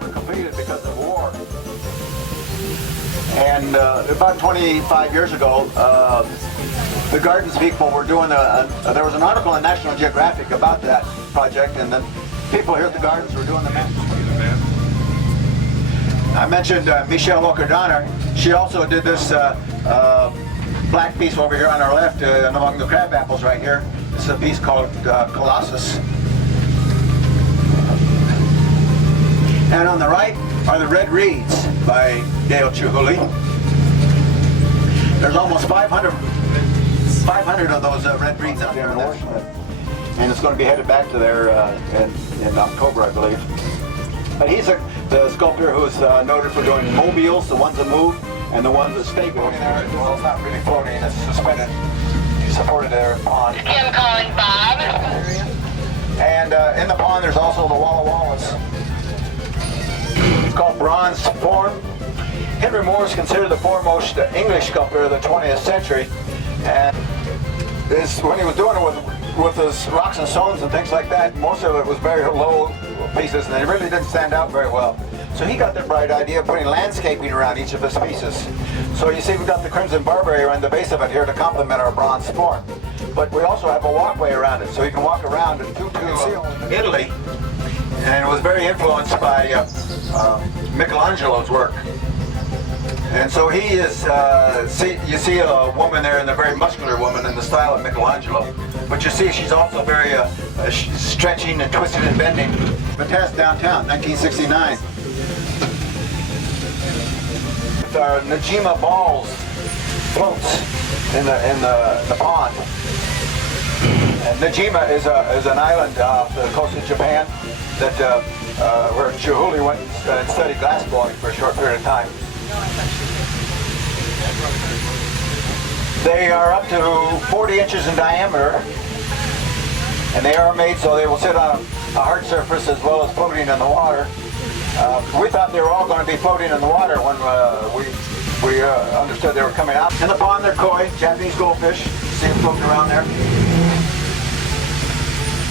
never completed because of war. And about 25 years ago, the Gardens people were doing there was an article in National Geographic about that project, and then people here at the Gardens were doing the map. I mentioned Michelle Walker-Donner. She also did this black piece over here on our left among the crab apples right here. This is a piece called Colossus. And on the right are the Red Reeds by Dale Chihuly. There's almost 500 of those red reeds out there in Washington. And it's going to be headed back to there in October, I believe. But he's the sculptor who's noted for doing mobiles, the ones that move, and the ones that stay floating there. Well, it's not really floating, it's suspended. He's supported there in the pond. Kim calling Bob. And in the pond there's also the Walla Wallas. It's called bronze form. Henry Moore is considered the foremost English sculptor of the 20th century. And when he was doing it with his rocks and stones and things like that, most of it was very low pieces, and they really didn't stand out very well. So he got the bright idea of putting landscaping around each of his pieces. So you see we've got the crimson barberry around the base of it here to complement our bronze form. But we also have a walkway around it, so you can walk around and to Italy. And it was very influenced by Michelangelo's work. And so he is, you see a woman there, and a very muscular woman in the style of Michelangelo. But you see she's also very stretching and twisting and bending. Vitesse downtown, 1969. With our Najima balls floats in the pond. And Najima is an island off the coast of Japan that where Chihuly went and studied glass blowing for a short period of time. They are up to 40 inches in diameter, and they are made so they will sit on a hard surface as well as floating in the water. We thought they were all going to be floating in the water when we understood they were coming out. In the pond they're koi, Japanese goldfish. See them floating around there.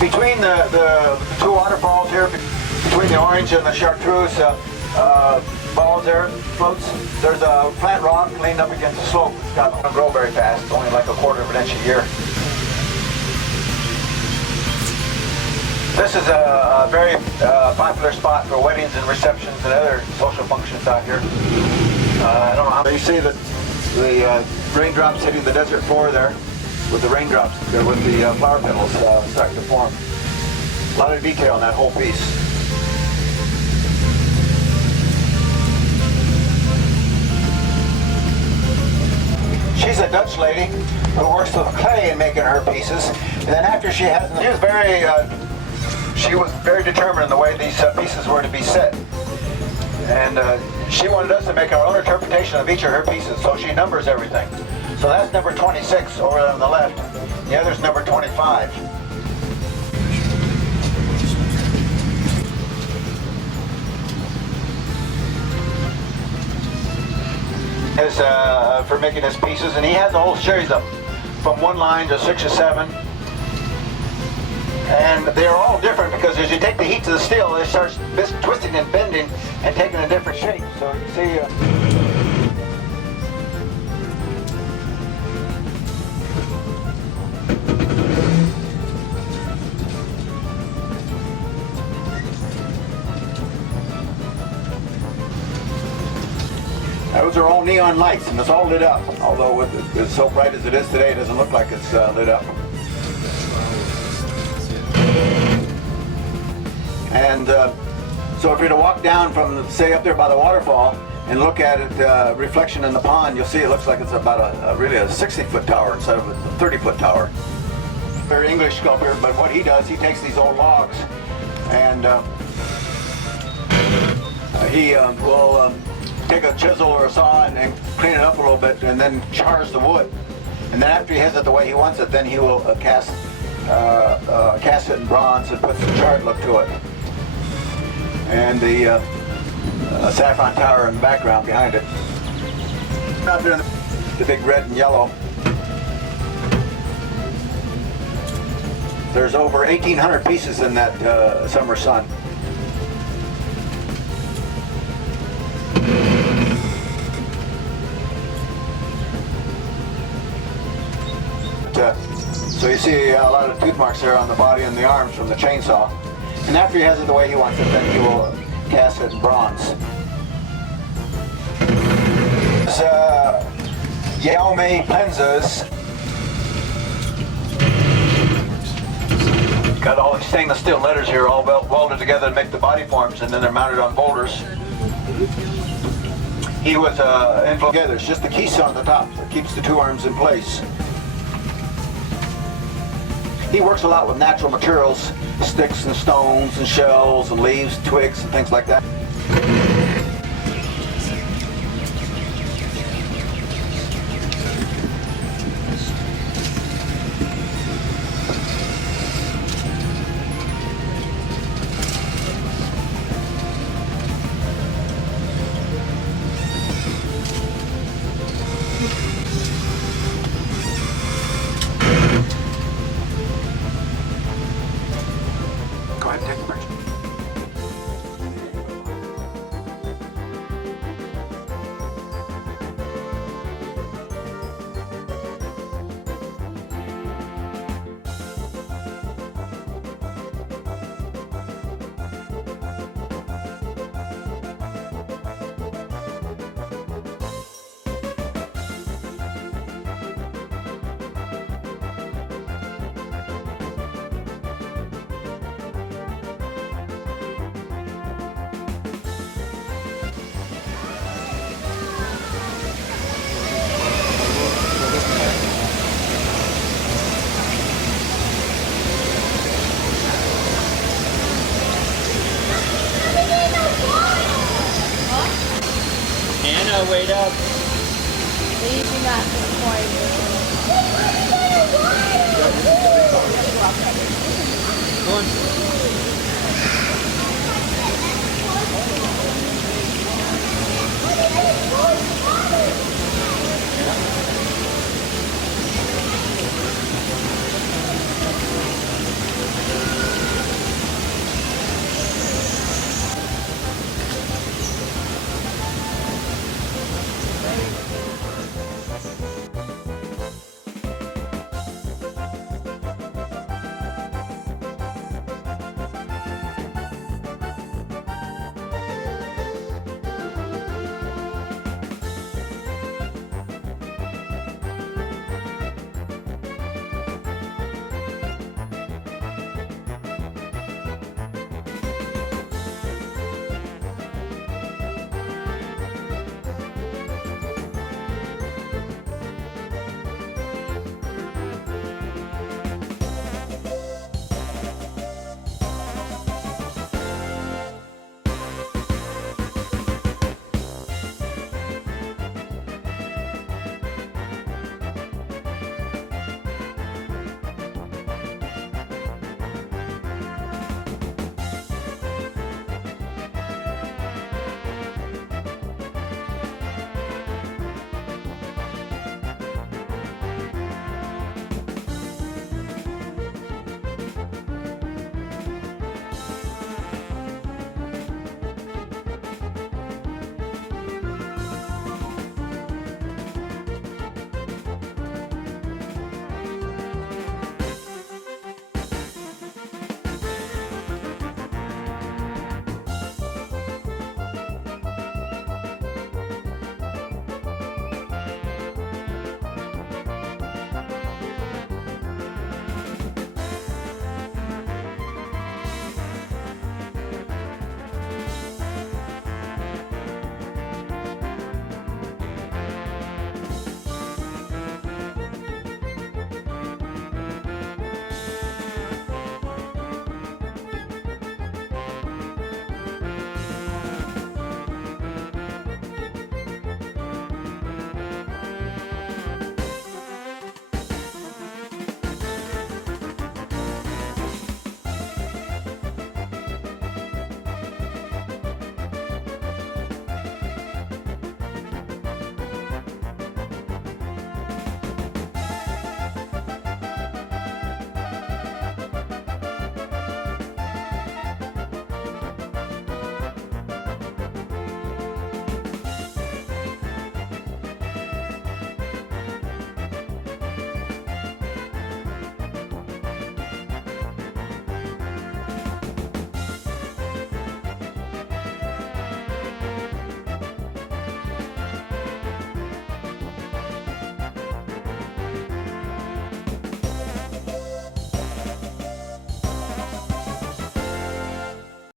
Between the two waterfalls here, between the orange and the chartreuse balls there, floats, there's a plant rock leaned up against the slope. It's got to grow very fast, only like a quarter of an inch a year. This is a very popular spot for weddings and receptions and other social functions out here. I don't know how you see the raindrops hitting the desert floor there, with the raindrops, with the flower petals starting to form. A lot of detail in that whole piece. She's a Dutch lady who works with clay in making her pieces, and then after she was very determined in the way these pieces were to be set, and she wanted us to make our own interpretation of each of her pieces, so she numbers everything. So that's number 26 over on the left. The other's number 25. For making his pieces, and he has a whole series of them, from 1 line to 6 or 7, and they're all different because as you take the heat to the steel, it starts twisting and bending and taking a different shape. So you see. Those are all neon lights, and it's all lit up. Although it's so bright as it is today, it doesn't look like it's lit up. And so if you're to walk down from, say, up there by the waterfall and look at it, reflection in the pond, you'll see it looks like it's about really a 60-foot tower instead of a 30-foot tower. Very English sculptor, but what he does, he takes these old logs and he will take a chisel or a saw and clean it up a little bit, and then chars the wood. And then after he has it the way he wants it, then he will cast it in bronze and put some charred look to it. And the saffron tower in the background behind it. Out there in the big red and yellow. There's over 1,800 pieces in that summer sun. So you see a lot of tooth marks there on the body and the arms from the chainsaw. And after he has it the way he wants it, then he will cast it in bronze. This Yaume Penzas. Got all these stainless steel letters here all welded together to make the body forms, and then they're mounted on boulders. He was together. It's just the keystone at the top that keeps the two arms in place. He works a lot with natural materials, sticks and stones and shells and leaves, twigs and things like that. Go ahead and take the picture. Anna, wait up.